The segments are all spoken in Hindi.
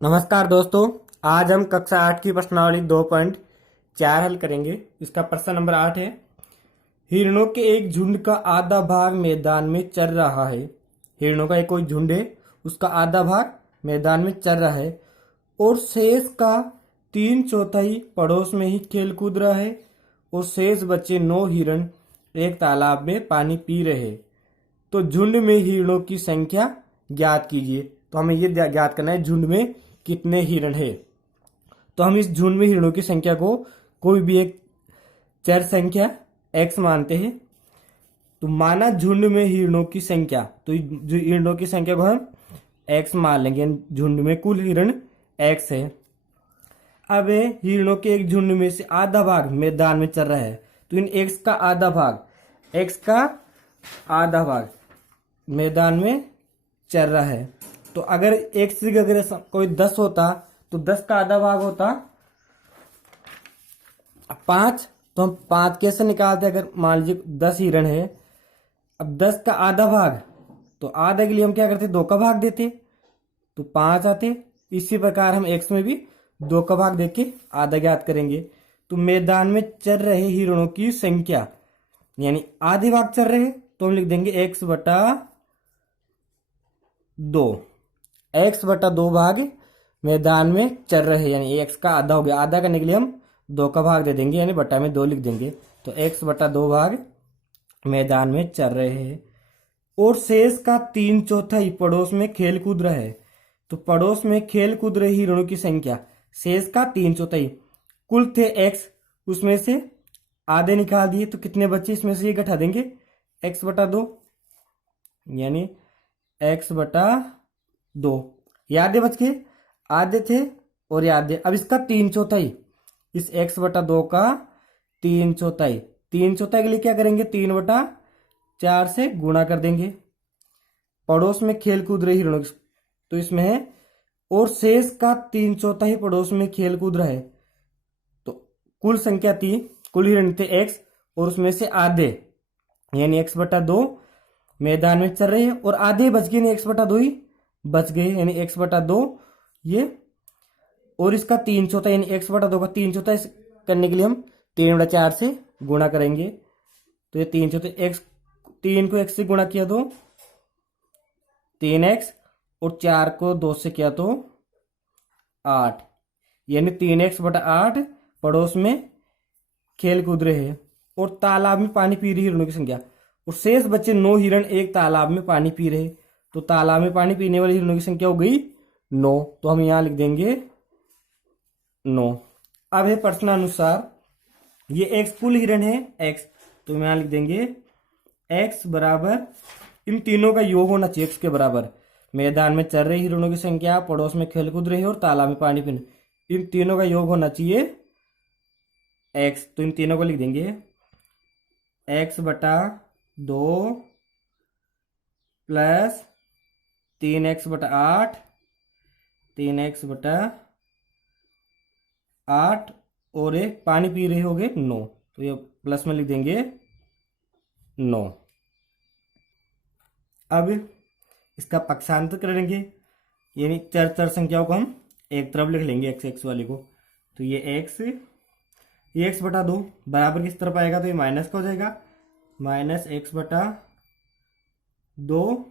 नमस्कार दोस्तों। आज हम कक्षा 8 की प्रश्नावली 2.4 हल करेंगे। इसका प्रश्न नंबर 8 है। हिरणों के एक झुंड का आधा भाग मैदान में चर रहा है। हिरणों का एक कोई झुंड है, उसका आधा भाग मैदान में चर रहा है और शेष का 3/4 पड़ोस में ही खेल कूद रहा है और शेष बचे 9 हिरण एक तालाब में पानी पी रहे हैं। तो झुंड में हिरणों की संख्या ज्ञात कीजिए। तो हमें ये ज्ञात करना है झुंड में कितने हिरण है। तो हम इस झुंड में हिरणों की संख्या को कोई भी एक चर संख्या x मानते हैं। तो माना झुंड में हिरणों की संख्या, तो हिरणों की संख्या को हम x मान लेंगे। झुंड में कुल हिरण x है। अब हिरणों के एक झुंड में से आधा भाग मैदान में चल रहा है, तो इन x का आधा भाग मैदान में चल रहा है। तो अगर x की अगर कोई 10 होता तो 10 का आधा भाग होता 5। तो हम 5 कैसे निकालते? अगर मान लीजिए 10 हिरण है, अब 10 का आधा भाग, तो आधे के लिए हम क्या करते? 2 का भाग देते तो 5 आते। इसी प्रकार हम x में भी 2 का भाग देके आधा ज्ञात करेंगे। तो मैदान में चल रहे हिरणों की संख्या यानी आधे भाग चल रहे तो हम लिख देंगे x/2 भाग मैदान में चल रहे, यानी x का आधा हो गया। आधा करने के लिए हम 2 का भाग दे देंगे, यानी बटा में 2 लिख देंगे। तो x/2 भाग मैदान में चल रहे हैं और शेष का 3/4 पड़ोस में खेल कूद रहा है। तो पड़ोस में खेल कूद रहे हिरणों की संख्या, शेष का 3/4, कुल थे x, उसमें से आधे निकाल दिए तो कितने बच्चे? इसमें से ये घटा देंगे x/2, यानी x/2। यादें बच गए, आधे थे और यादें। अब इसका 3/4, इस x/2 का 3/4, 3/4 के लिए क्या करेंगे? 3/4 से गुणा कर देंगे। पड़ोस में खेल कूद रहे हिरणों, तो इसमें है और शेष का 3/4 पड़ोस में खेल कूद रहा है। तो कुल संख्या थी, कुल हिरण थे x और उसमें से आधे यानी x/2 मैदान में चल रहे हैं और आधे बच गए, x/2 ही बच गए, यानी x/2 ये। और इसका 3/4 यानी x/2 का 3/4 करने के लिए हम 3/4 से गुणा करेंगे। तो ये 3/4 x, 3 को x से गुणा किया तो 3x और 4 को 2 से किया तो 8, यानी 3x/8 पड़ोस में खेल कूद रहे हैं और तालाब में पानी पी रही हिरणों की संख्या। और शेष बच्चे 9 हिरण एक तालाब में पानी पी रहे, तो तालाब में पानी पीने वाले हिरणों की संख्या हो गई 9। तो हम यहां लिख देंगे 9। अब है प्रश्नानुसार, ये x कुल हिरण है x, तो हम यहां लिख देंगे x बराबर, इन तीनों का योग होना चाहिए x के बराबर। मैदान में चल रहे हिरणों की संख्या, पड़ोस में खेल कूद रहे और तालाब में पानी पीने, इन तीनों का योग होना चाहिए x। तो इन तीनों को लिख देंगे x/2 प्लस 3x/8, 3x/8 और ये पानी पी रहे होंगे 9, तो ये प्लस में लिख देंगे 9। अब इसका पक्षांतर करेंगे, यानी चर संख्याओं को हम एक तरफ लिख लेंगे, x वाली को। तो ये x/2 बराबर किस तरफ आएगा? तो ये माइनस का हो जाएगा, -x/2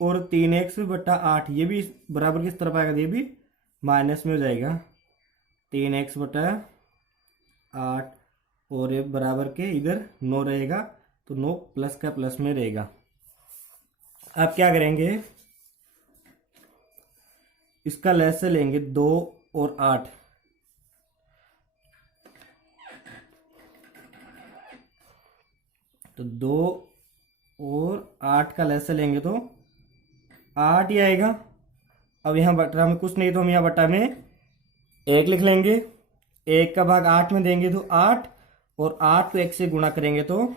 और 3x/8 ये भी बराबर किस तरफ आएगा? ये भी माइनस में हो जाएगा, 3x/8 और ये बराबर के इधर 9 रहेगा, तो 9 प्लस का प्लस में रहेगा। अब क्या करेंगे? इसका लसागु लेंगे 2 और 8, तो 2 और 8 का लसागु लेंगे तो 8 ही आएगा। अब यहाँ बटा में कुछ नहीं, तो हम यहाँ बटा में 1 लिख लेंगे। 1 का भाग 8 में देंगे तो 8, और 8 को 1 से गुणा करेंगे तो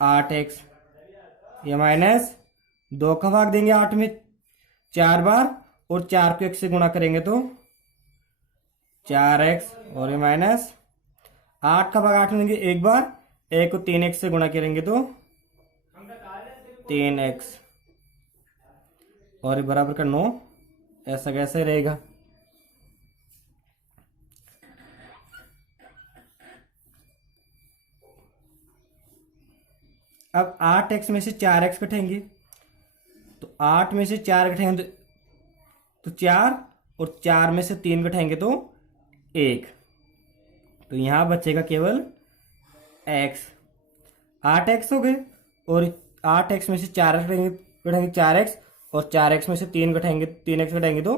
8x, ये माइनस 2 का भाग देंगे 8 में 4 बार, और 4 को 1 से गुणा करेंगे तो 4x, और ये माइनस 8 का भाग 8 में देंगे 1 बार, 1 को 3x से गुणा करेंगे तो 3x, और बराबर का 9। ऐसा कैसे रहेगा। अब 8x में से 4x घटेंगे, तो 8 में से 4 घटेंगे तो 4, और 4 में से 3 घटाएंगे तो 1, तो यहां बचेगा केवल x। 8x हो गए, और 8x में से 4 घटाएंगे 4x, और 4x में से 3 घटाएंगे 3x घटाएंगे तो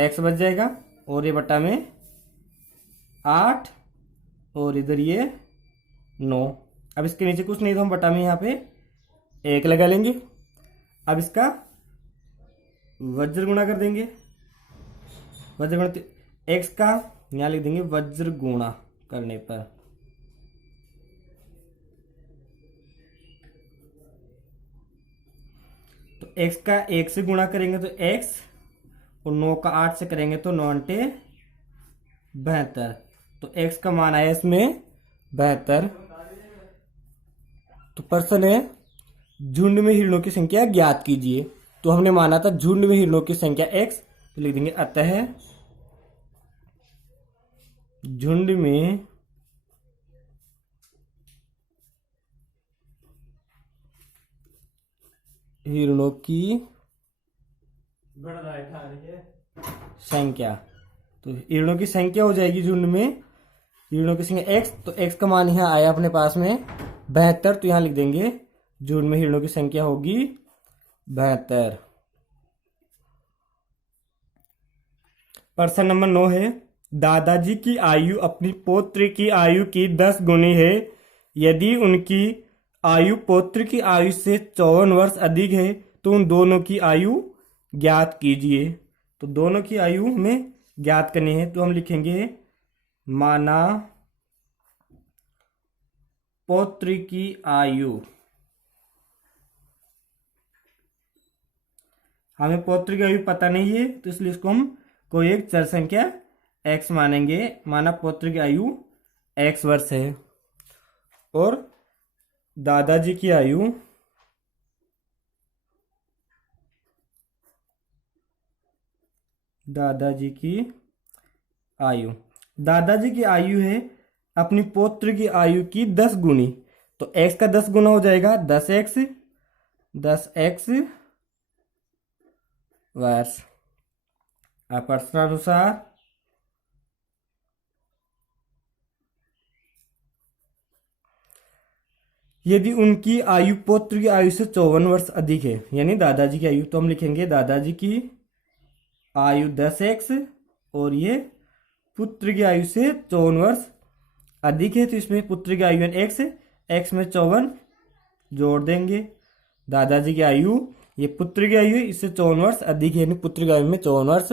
x बच जाएगा, और ये बटा में 8, और इधर ये 9। अब इसके नीचे कुछ नहीं तो हम बटा में यहाँ पे 1 लगा लेंगे। अब इसका वज्र गुणा कर देंगे, वज्र गुणा x का यहाँ लिख देंगे वज्र गुणा करने पर, तो x का 1 से गुणा करेंगे तो x, और 9 का 8 से करेंगे तो 9 × 72, तो x का मान आया इसमें 72। तो प्रश्न है झुंड में हिरणों की संख्या ज्ञात कीजिए। तो हमने माना था झुंड में हिरणों की संख्या x, तो लिख देंगे अतः झुंड में हिरणों की संख्या, तो हिरणों की संख्या हो जाएगी झुंड में हिरणों की संख्या x, तो x का मान यहाँ आया अपने पास में 72, तो यहाँ लिख देंगे झुंड में हिरणों की संख्या होगी 72। प्रश्न नंबर 9 है दादाजी की आयु अपनी पौत्र की आयु की 10 गुनी है। यदि उनकी आयु पौत्र की आयु से 54 वर्ष अधिक है तो उन दोनों की आयु ज्ञात कीजिए। तो दोनों की आयु में ज्ञात करनी है, तो हम लिखेंगे माना पौत्र की आयु, हमें पौत्र की आयु पता नहीं है तो इसलिए इसको हम कोई एक चर संख्या x मानेंगे। माना पौत्र की आयु x वर्ष है, और दादाजी की आयु दादाजी की आयु है अपनी पौत्र की आयु की 10 गुनी, तो x का 10 गुना हो जाएगा 10x वर्ष। प्रश्नानुसार यदि उनकी आयु पौत्र की आयु से 54 वर्ष अधिक है, यानी दादाजी की आयु, तो हम लिखेंगे दादाजी की आयु 10x, और ये पुत्र की आयु से 54 वर्ष अधिक है, तो इसमें पुत्र की आयु x में 54 जोड़ देंगे। दादाजी की आयु, ये पुत्र की आयु है, इससे 54 वर्ष अधिक है, यानी पुत्र की आयु में 54 वर्ष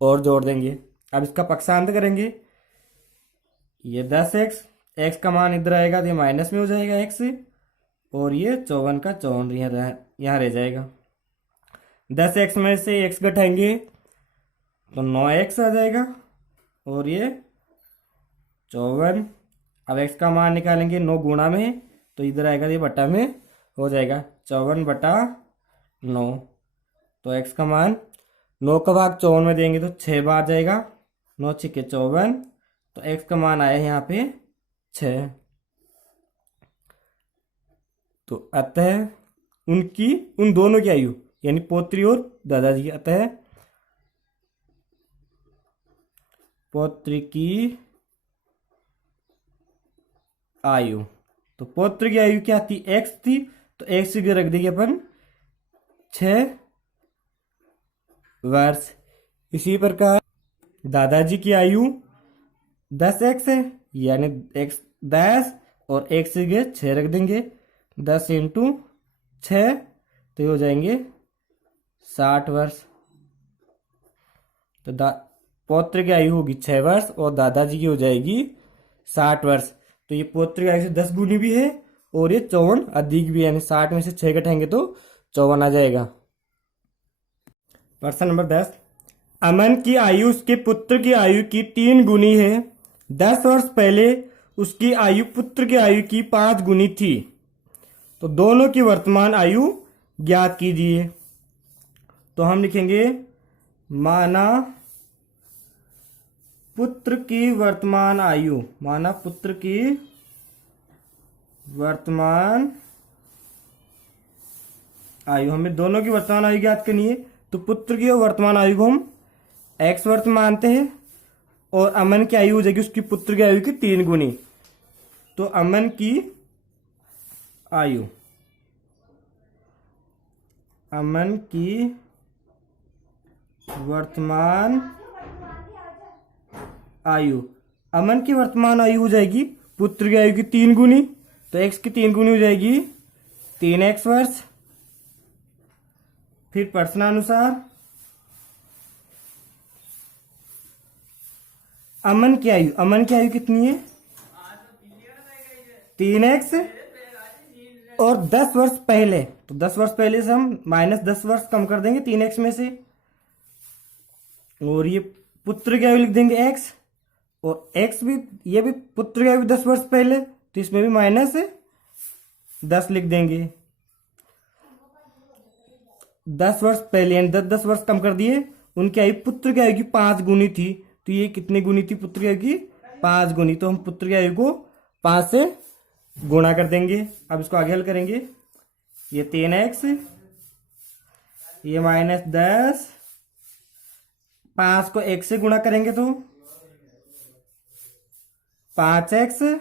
और जोड़ देंगे। अब इसका पक्षांतर करेंगे, ये 10x, x का मान इधर आएगा तो ये माइनस में हो जाएगा x, और ये 54 का 54 यहाँ रह जाएगा। 10x में से x घटाएंगे तो 9x आ जाएगा, और ये 54। अब x का मान निकालेंगे 9 गुणा में, तो इधर आएगा ये बटा में हो जाएगा 54/9, तो x का मान 9 का भाग 54 में देंगे तो 6 बार जाएगा, 9 × 6 = 54, तो x का मान आया यहाँ पे 6। तो अतः उन दोनों की आयु यानी पौत्री और दादाजी की, अतः पौत्र की आयु, तो पौत्र की आयु क्या थी x थी, तो x की रख देंगे अपन 6 वर्ष। इसी प्रकार दादाजी की आयु 10x है, यानी x 10 और x की जगह 6 रख देंगे, 10 × 6 तो ये हो जाएंगे 60 वर्ष। तो पौत्र की आयु होगी 6 वर्ष और दादाजी की हो जाएगी 60 वर्ष। तो ये पौत्र की आयु से 10 गुनी भी है और ये 54 अधिक भी है, यानी 60 में से 6 घटाएंगे तो 54 आ जाएगा। प्रश्न नंबर 10, अमन की आयु उसके पुत्र की आयु की 3 गुनी है। 10 वर्ष पहले उसकी आयु पुत्र की आयु की 5 गुनी थी, तो दोनों की वर्तमान आयु ज्ञात कीजिए। तो हम लिखेंगे माना पुत्र की वर्तमान आयु, माना पुत्र की वर्तमान आयु, हमें दोनों की वर्तमान आयु ज्ञात करनी है। तो पुत्र की और वर्तमान आयु को हम x वर्त मानते हैं और अमन की आयु हो जाएगी उसकी पुत्र की आयु की 3 गुनी। तो अमन की आयु, अमन की वर्तमान आयु, अमन की वर्तमान आयु हो जाएगी पुत्र की आयु की 3 गुनी। तो x की 3 गुनी हो जाएगी 3x वर्ष। फिर प्रश्नानुसार अमन की आयु, अमन की आयु कितनी है 3x और 10 वर्ष पहले। तो 10 वर्ष पहले से हम -10 वर्ष कम कर देंगे 3x में से, और ये पुत्र की आयु लिख देंगे x, और x भी, ये भी पुत्र की आयु 10 वर्ष पहले, तो इसमें भी -10 लिख देंगे। 10 वर्ष पहले यानी 10 वर्ष कम कर दिए, उनकी आयु पुत्र की आयु की 5 गुनी थी। तो ये कितनी गुनी थी पुत्र की आयु की 5 गुनी। तो हम पुत्र की आयु को 5 से गुणा कर देंगे। अब इसको आगे हल करेंगे। ये 3x, ये -10, 5 को 1 से गुणा करेंगे तो 5x,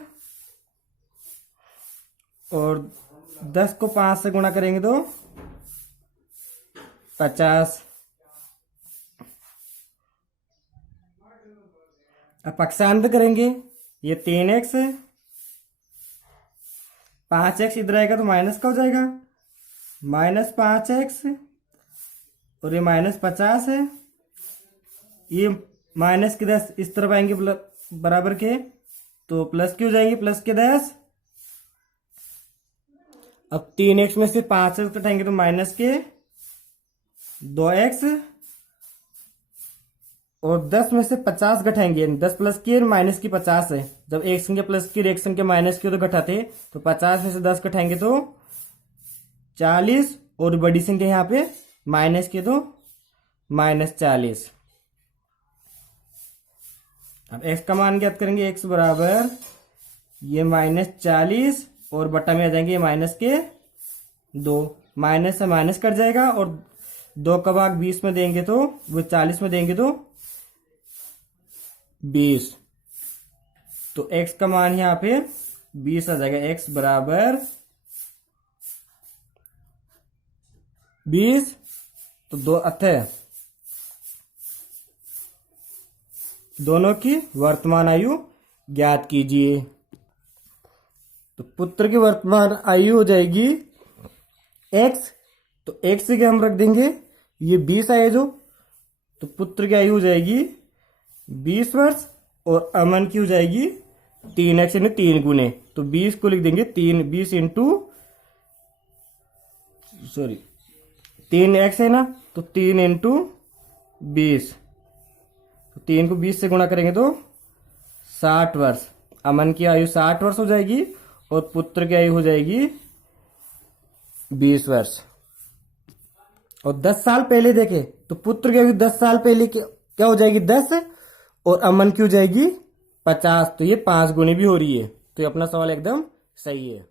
और 10 को 5 से गुणा करेंगे तो 50। अब पक्षांतर करेंगे। ये 3x, 5x इधर आएगा तो माइनस का हो जाएगा, -5x, और ये -50 है। ये माइनस के 10 इस तरफ आएंगे बराबर के, तो प्लस के हो जाएंगे, प्लस के 10। अब 3x में से 5x घटाएंगे तो माइनस के 2x, और 10 में से 50 घटाएंगे, 10 प्लस की माइनस की 50 है। जब एक संख्या प्लस की एक संख्या माइनस की तो घटाते, तो 50 में से 10 घटाएंगे तो 40, और बड़ी संख्या यहाँ पे माइनस की तो -40। अब x का मान ज्ञात करेंगे। x बराबर ये -40 और बटा में आ जाएंगे माइनस के 2, माइनस से माइनस कट जाएगा, और 2 का भाग 20 में देंगे तो वो 40 में देंगे तो 20। तो x का मान यहाँ पे 20 आ जाएगा। x बराबर 20। तो 2 अतः दोनों की वर्तमान आयु ज्ञात कीजिए। तो पुत्र की वर्तमान आयु हो जाएगी x, तो x के हम रख देंगे ये 20 आए जो, तो पुत्र की आयु हो जाएगी 20 वर्ष, और अमन की हो जाएगी 3x यानी 3 गुने। तो 20 को लिख देंगे 3x है ना, तो 3 इंटू 20, तो 3 को 20 से गुणा करेंगे तो 60 वर्ष। अमन की आयु 60 वर्ष हो जाएगी, और पुत्र की आयु हो जाएगी 20 वर्ष। और 10 साल पहले देखे तो पुत्र की आयु 10 साल पहले क्या हो जाएगी 10, और अमन की हो जाएगी 50। तो ये 5 गुनी भी हो रही है। तो ये अपना सवाल एकदम सही है।